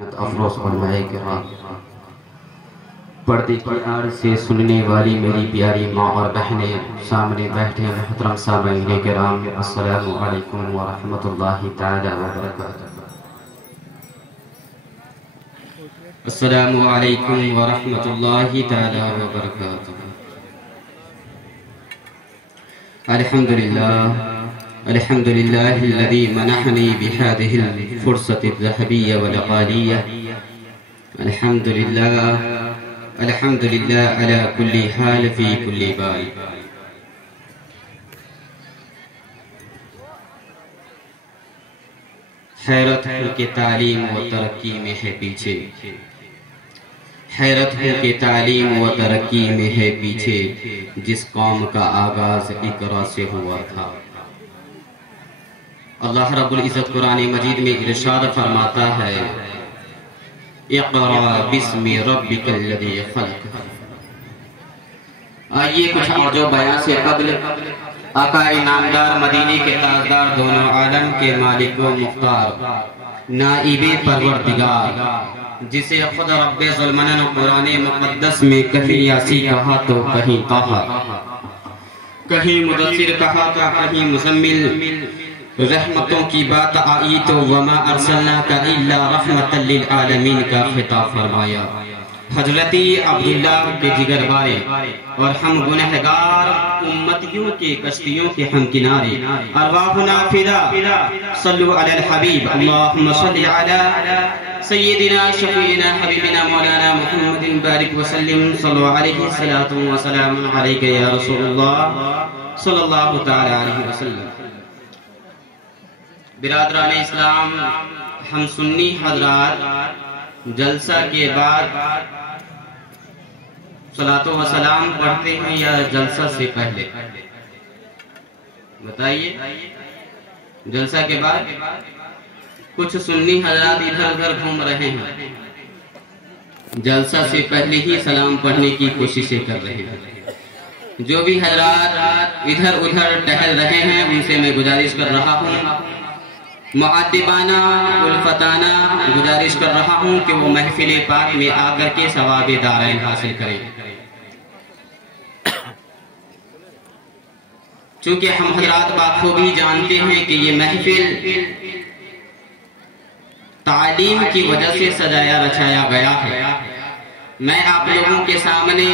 افروز علماء کرام، پردے کی آڑ سے سننے والی میری پیاری ماں اور بہنیں، سامنے بیٹھے محترم سامعین کرام، السلام علیکم ورحمۃ اللہ تعالی وبرکاتہ۔ السلام علیکم ورحمۃ اللہ تعالی وبرکاتہ۔ الحمد للہ الذی منحنی بہذہ الفرصة الذہبیہ والغالیہ۔ الحمد للہ علی کل حال فی کل بال۔ حیرت ہے کہ تعلیم و ترقی میں ہے پیچھے، حیرت ہے کہ تعلیم و ترقی میں ہے پیچھے، جس قوم کا آغاز اقرا سے ہوا تھا۔ اللہ رب العزت قرآن مجید میں ارشاد فرماتا ہے، اقرا بسم ربک الذی خلق۔ آئیے کچھ اور جو بیان سے قبل آقا انعامدار مدینے کے تاجدار دونوں عالم کے مالک و مختار نائب پروردگار، جسے خود رب ذوالمنن قرآن مقدس میں کہیں یاسی کہا تو کہیں طٰہٰ، کہیں مدثر کہا تو کہیں مزمل، رحمتوں کی بات آئی تو وما ارسلناک الا رحمتا للعالمین کا خطاب فرمایا۔ حضرت عبداللہ کے جگر بارے اور ہم گنہگار امتیوں کے کشتیوں کے ہم کنارے، ارواحنا فدا صلو علی الحبیب، اللہم صلی علی سیدنا شفیعنا حبیبنا مولانا محمد بارک وسلم، صلو علیہ الصلاۃ والسلام علیک یا رسول اللہ صلی اللہ تعالی علیہ وسلم۔ برادران اسلام، ہم سنی حضرات جلسہ کے بعد صلاۃ و سلام پڑھتے ہیں یا جلسہ سے پہلے؟ بتائیے۔ جلسہ کے بعد کچھ سنی حضرات ادھر ادھر گھوم رہے ہیں، جلسہ سے پہلے ہی سلام پڑھنے کی کوششیں کر رہے ہیں۔ جو بھی حضرات ادھر ادھر ٹہل رہے ہیں، ان سے میں گزارش کر رہا ہوں، معدبانہ الفتانہ گزارش کر رہا ہوں کہ وہ محفل پاک میں آ کر کے ثواب دارین حاصل کریں، چونکہ ہم حضرات بخوبی جانتے ہیں کہ یہ محفل تعلیم کی وجہ سے سجایا رچایا گیا ہے۔ میں آپ لوگوں کے سامنے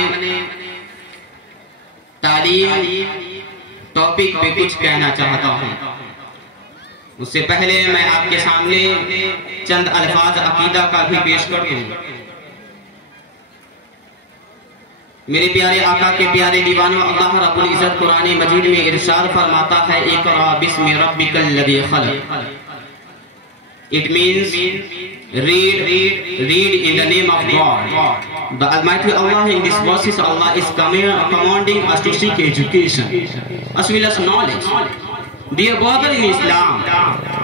تعلیم ٹاپک پہ کچھ کہنا چاہتا ہوں۔ اس سے پہلے میں آپ کے سامنے چند الفاظ عقیدہ کا بھی پیش کر دوں۔ میرے پیارے آقا کے پیارے دیوانوں، اللہ رب العزت قرآن مجید میں ارشاد فرماتا ہے، اقرا بسم ربک الذی خلق۔ It means read in the name of God. The Almighty Allah in this verses, Allah is commanding us to seek education as well as knowledge. Dear brother in Islam,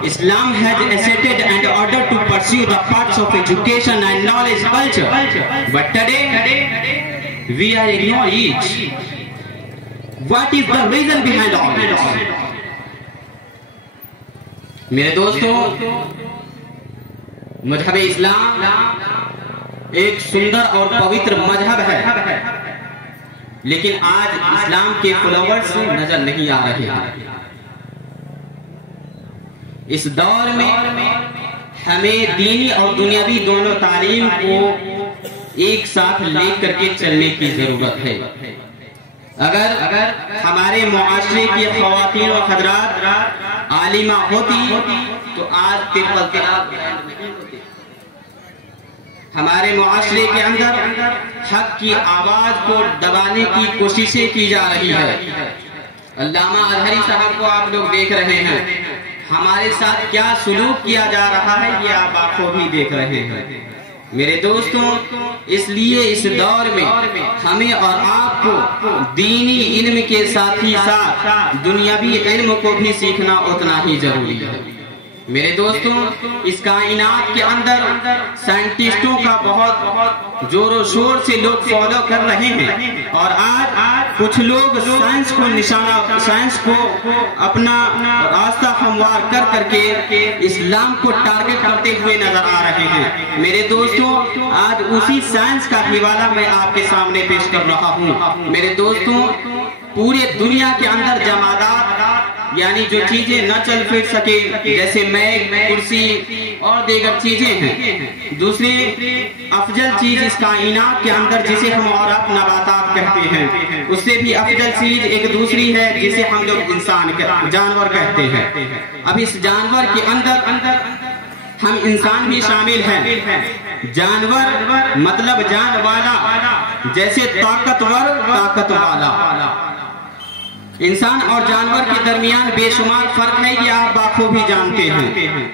Islam has accepted and ordered to pursue the paths of education and knowledge culture. But today, we are ignoring it. What is the reason behind all this? میرے دوستو، مذہب اسلام ایک سندر اور پوتر مذہب ہے، لیکن آج اسلام کے فلوورز نظر نہیں آ رہے ہیں۔ اس دور میں ہمیں دینی اور دنیاوی دونوں تعلیم کو ایک ساتھ لے کر کے چلنے کی ضرورت ہے۔ اگر ہمارے معاشرے کی خواتین و حضرات عالمہ ہوتی تو آج طب طلاق نہیں ہوتی۔ ہمارے معاشرے کے اندر حق کی آواز کو دبانے کی کوششیں کی جا رہی ہے۔ علامہ اظہری صاحب کو آپ لوگ دیکھ رہے ہیں، ہمارے ساتھ کیا سلوک کیا جا رہا ہے یہ آپ آنکھوں دیکھ رہے ہیں۔ میرے دوستوں، اس لیے اس دور میں ہمیں اور آپ کو دینی علم کے ساتھ ہی ساتھ دنیاوی علم کو بھی سیکھنا اتنا ہی ضروری ہے۔ میرے دوستوں اس کائنات کے اندر سائنٹسٹوں کا بہت زور و شور سے لوگ فالو کر رہے ہیں، اور آج کچھ لوگ سائنس کو اپنا راستہ ہموار کر کے اسلام کو ٹارگٹ کرتے ہوئے نظر آ رہے ہیں۔ میرے دوستوں آج اسی سائنس کا حوالہ میں آپ کے سامنے پیش کر رہا ہوں۔ میرے دوستوں پورے دنیا کے اندر جمادات یعنی جو چیزیں نہ چل پھر سکے جیسے میغ، کرسی اور دیگر چیزیں ہیں، دوسری افضل چیز اس کائنات کے اندر جسے ہم اور آپ نباتات کہتے ہیں، اس سے بھی افضل چیز ایک دوسری ہے جسے ہم لوگ جانور کہتے ہیں۔ اب اس جانور کے اندر ہم انسان بھی شامل ہیں۔ جانور مطلب جان والا، جیسے طاقتور طاقت والا۔ انسان اور جانور کے درمیان بے شمار فرق ہے، یہ آپ بخوبی جانتے ہیں۔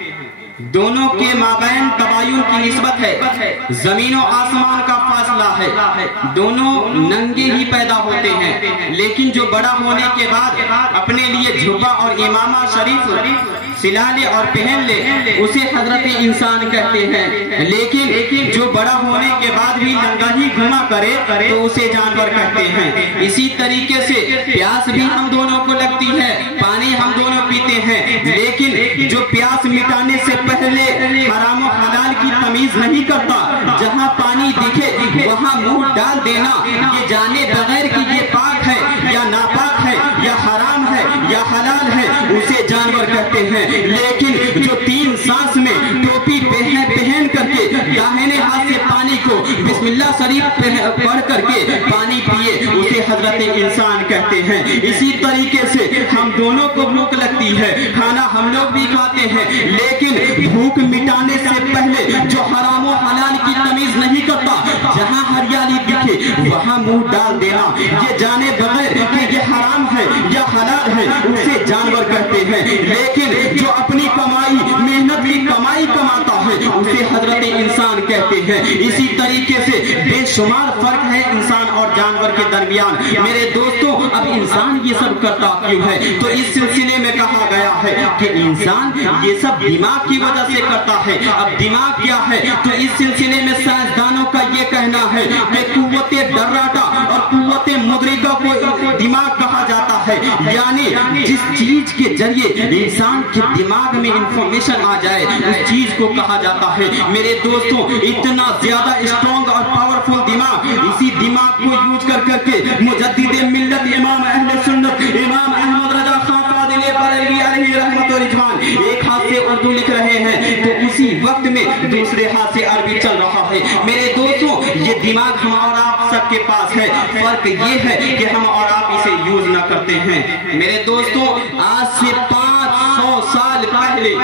دونوں کے مابین تباین کی نسبت ہے، زمین و آسمان کا فاصلہ ہے، دونوں ننگے ہی پیدا ہوتے ہیں، لیکن جو بڑا ہونے کے بعد اپنے لیے جھبا اور امامہ شریف سلا لے اور پہن لے اسے حضرت انسان کہتے ہیں، لیکن جو بڑا ہونے کے بعد بھی ننگا ہی گھوما کرے تو اسے جانور کہتے ہیں۔ اسی طریقے سے پیاس بھی ہم دونوں کو لگتی ہے، پانی ہم دونوں پیتے ہیں، لیکن جو پیاس مٹانے سے پہلے حرام و حلال کی تمیز نہیں کرتا، جہاں پانی دکھے وہاں منہ ڈال دینا، یہ جانے بغیر کہ یہ پاک ہے یا ناپاک ہے یا حرام ہے یا حلال ہے، اسے جانور کہتے ہیں۔ لیکن جو 3 سانس میں ٹوپی پہن کر کے داہنے ہاتھ سے پانی کو بسم اللہ شریف پڑھ کر کے پانی پیے اسے حضرت انسان کہتے ہیں۔ اسی طریقے سے ہم دونوں کو بھوک لگتی ہے، کھانا ہم لوگ بھی کھاتے ہیں، لیکن بھوک مٹانے سے پہلے جو حرام و حلال کی تمیز نہیں کرتا، جہاں ہریالی دکھے وہاں منہ ڈال دینا، یہ جانے بغیر کہ یہ حرام ہے یا حلال ہے، اسے جانور کہتے ہیں۔ لیکن جو اپنی کمائی محنت کی کمائی کماتا ہے اسے حضرت انسان کہتے ہیں۔ اسی طریقے سے بے شمار فرق ہے انسان اور جانور کے درمیان۔ میرے دوستوں اب انسان یہ سب کرتا کیوں ہے؟ تو اس سلسلے میں کہا گیا ہے کہ انسان یہ سب دماغ کی وجہ سے کرتا ہے۔ اب دماغ کیا ہے؟ تو اس سلسلے میں سائنسدانوں کا یہ کہنا ہے کہ قوت ڈراٹا اور قوت مدرکہ کو دماغ کہا جاتا ہے، یعنی جس چیز کے ذریعے انسان کے دماغ میں انفارمیشن آ جائے اس چیز کو کہا جاتا ہے۔ میرے دوستوں اتنا زیادہ اسٹرانگ اور پاورفل دماغ، اسی دماغ کو یوز کر کے مجدد ملت امام اہل سنت امام احمد رضا خان فاضل بریلوی علیہ رحمت و رضوان ایک ہاتھ سے اردو لکھ رہے ہیں تو اسی وقت میں دوسرے ہاتھ سے عربی چل رہا ہے۔ میرے دوستوں یہ دماغ ہم اور آپ سب کے پاس ہے، فرق یہ ہے کہ ہم اور آپ اسے یوز نہ کرتے ہیں۔ میرے دوستوں آج سے 500 سال پہلے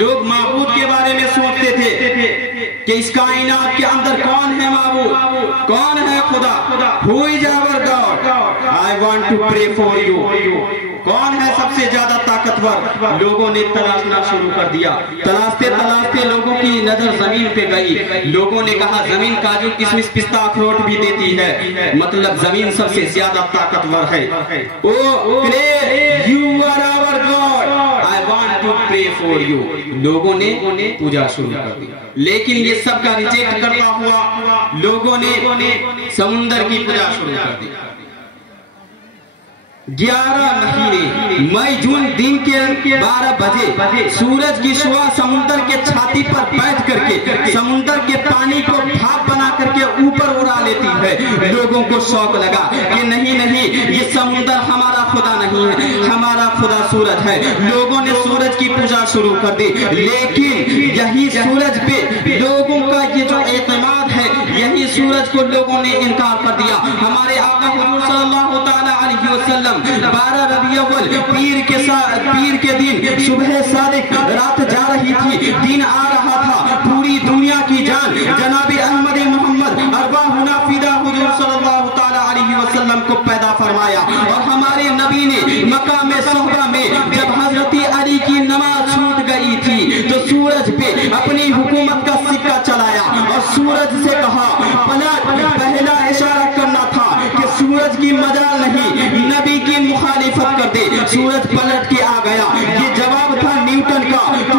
لوگ معبود کے بارے میں سوچتے تھے کہ اس کائنات کے اندر کون ہے معبود، کون ہے خدا، who is our God, I want to pray for you، کون ہے سب سے زیادہ طاقتور؟ لوگوں نے تلاشنا شروع کر دیا، تلاشتے لوگوں کی نظر زمین پہ گئی، لوگوں نے کہا زمین کاجو کشمش پستہ اخروٹ بھی دیتی ہے، مطلب زمین سب سے زیادہ طاقتور ہے۔ You are our God, I want to pray for you، لوگوں نے پوجا شروع کر دی، لیکن یہ سب کا ریجیکٹ کرتا ہوا لوگوں نے سمندر کی پوجا شروع کر دی۔ 11 مہینے مئی جون دن کے 12 بجے سورج کی شعاع سمندر کے چھاتی پر بیٹھ کر کے سمندر کے پانی کو بھاپ بنا کر کے اوپر اڑا لیتی ہے۔ لوگوں کو شوق لگا کہ نہیں یہ سمندر ہمارا خدا نہیں ہے، ہمارا خدا سورج ہے۔ لوگوں نے سورج کی پوجا شروع کر دی، لیکن یہی سورج پہ لوگوں کا یہ جو اعتماد ہے، یہی سورج کو لوگوں نے انکار کر دیا۔ ہمارے آقا حضور صلی اللہ تعالی علیہ وسلم 12 ربیع الاول پیر کے دن صبح صادق رات جا رہی تھی، دن آ رہا تھا، پوری دنیا کی جان جناب احمد محمد ارواحنا فدا حضور صلی اللہ تعالی علیہ وسلم کو پیدا فرمایا، اور ہمارے نبی نے مقام صحبہ میں جب حضرت علی کی نماز چھوٹ گئی تھی تو سورج پہ اپنی حکومت کا سکہ چلایا اور سورج سے کہا پلٹ۔ پہلا اشارہ کرنا تھا کہ سورج کی مجال نہیں، نبی کی مخالفت کر دے، سورج پلٹ کے آ گیا۔ یہ جواب تھا نیوٹن کا، تو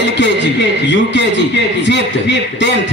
LKG, UKG, 5th, 10th,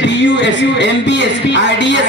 BUS, MBS, IDS,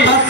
10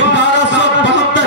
1272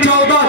14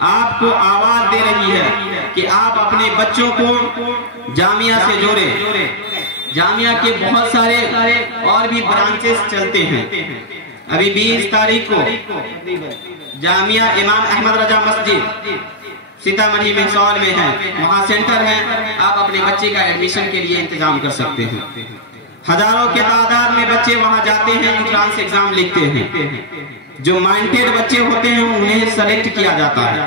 آپ کو آواز دے رہی ہے کہ آپ اپنے بچوں کو جامعہ سے جوڑیں۔ جامعہ کے بہت سارے اور بھی برانچز چلتے ہیں۔ ابھی 20 تاریخ کو جامعہ امام احمد رضا مسجد سیتامڑھی میں سول میں ہے، وہاں سینٹر ہے، آپ اپنے بچے کا ایڈمیشن کے لیے انتظام کر سکتے ہیں۔ ہزاروں کے تعداد میں بچے وہاں جاتے ہیں، انٹرانس ایگزام لکھتے ہیں۔ جو مائنڈیڈ بچے ہوتے ہیں انہیں سلیکٹ کیا جاتا ہے۔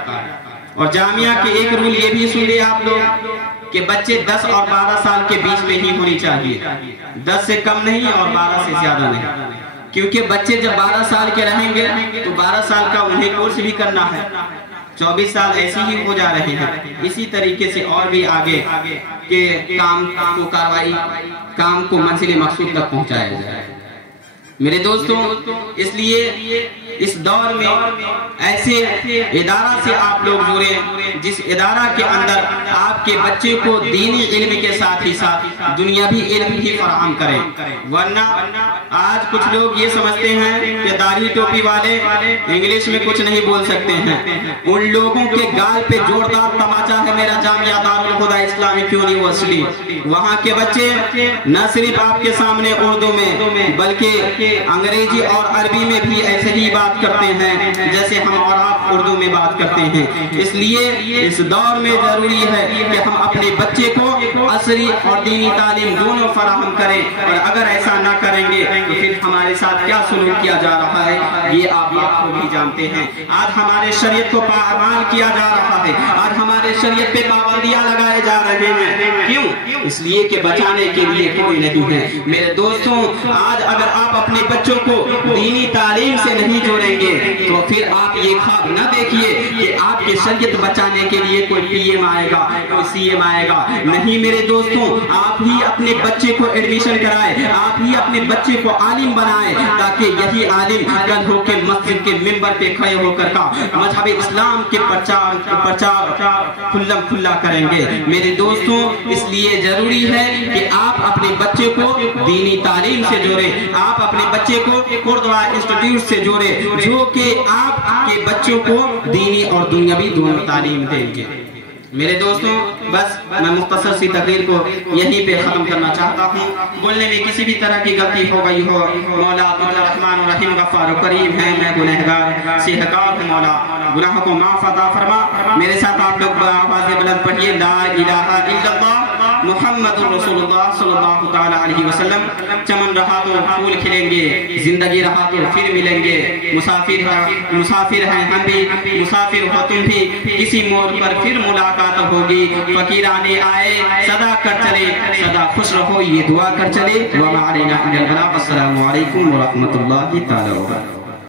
اور جامعہ کے ایک رول یہ بھی سن لیں آپ لوگ کہ بچے 10 اور 12 سال کے بیچ میں ہی ہونی چاہیے، 10 سے کم نہیں اور 12 سے زیادہ نہیں، کیونکہ بچے جب 12 سال کے رہیں گے تو 12 سال کا انہیں کورس بھی کرنا ہے، 24 سال ایسے ہی ہو جا رہے ہیں۔ اسی طریقے سے اور بھی آگے کے کام کو منزل مقصود تک پہنچایا جائے۔ میرے دوستوں، اس لیے اس دور میں ایسے ادارہ سے آپ لوگ جڑیں جس ادارہ کے اندر آپ کے بچے کو دینی علم کے ساتھ ہی ساتھ دنیاوی علم بھی فراہم کریں، ورنہ آج کچھ لوگ یہ سمجھتے ہیں کہ داڑھی ٹوپی والے انگلش میں کچھ نہیں بول سکتے ہیں۔ ان لوگوں کے گال پہ جوردار تماچا ہے میرا جامعہ دارالہدیٰ اسلامک یونیورسٹی۔ وہاں کے بچے نہ صرف آپ کے سامنے اردو میں بلکہ انگریزی اور عربی میں بھی ایسے ہی بات کرتے ہیں جیسے ہم اور آپ اردو میں بات کرتے ہیں۔ اس لیے اس دور میں ضروری ہے کہ ہم اپنے بچے کو عصری اور دینی تعلیم دونوں فراہم کریں، اور اگر ایسا نہ کریں گے تو پھر ہمارے ساتھ کیا سلوک کیا جا رہا ہے یہ آپ کو بھی جانتے ہیں۔ آج ہمارے شریعت کو پامال کیا جا رہا ہے، آج ہمارے شریعت پہ پابندیاں لگائے جا رہے ہیں۔ کیوں؟ اس لیے کہ بچانے کے لیے کوئی نہیں ہے۔ میرے دوستوں، آج اگر آپ اپنے بچوں کو دینی تعلیم سے نہیں جوڑیں گے تو پھر آپ یہ خواب نہ دیکھیے کہ آپ کے شریعت بچانے کے لیے کوئی پی ایم آئے گا، کوئی سی ایم آئے گا۔ نہیں میرے دوستوں، آپ ہی اپنے بچے کو ایڈمیشن کرائے، آپ ہی اپنے بچے کو عالم بنائے، تاکہ یہی عالم کل ہو کے مسجد کے منبر پہ کھڑے ہو کر کا مذہب اسلام کے پرچار کھلا کھلا کریں گے۔ میرے دوستوں، اس لیے ضروری ہے کہ آپ اپنے بچے کو دینی تعلیم سے جوڑیں، آپ اپنے بچے کو قرآن انسٹیٹیوٹ سے جوڑیں، جو کہ آپ کے بچوں کو دینی اور دنیاوی دونوں تعلیم دیں گے۔ میرے دوستوں، بس میں مختصر سی تقریر کو یہیں پہ ختم کرنا چاہتا ہوں۔ بولنے میں کسی بھی طرح کی غلطی ہو گئی ہو، مولا رحمان الرحیم غفار و کریم ہے، میں گنہگار سیہکار ہوں، مولا گناہوں کو معاف عطا فرما۔ میرے ساتھ آپ لوگ آواز بلند پڑھیے، لا الہ الا اللہ محمد رسول اللہ صلی اللہ تعالی علیہ وسلم۔ چمن رہا تو پھول کھلیں گے، زندگی رہا تو پھر ملیں گے، مسافر ہیں ہم بھی، مسافر ہو تم بھی، کسی موڑ پر پھر ملاقات ہوگی۔ فقیرانے آئے صدا کر چلے، صدا خوش رہو یہ دعا کر چلے۔ وما علینا الا البلاغ۔ السلام علیکم ورحمۃ اللہ تعالی وبرکاتہ۔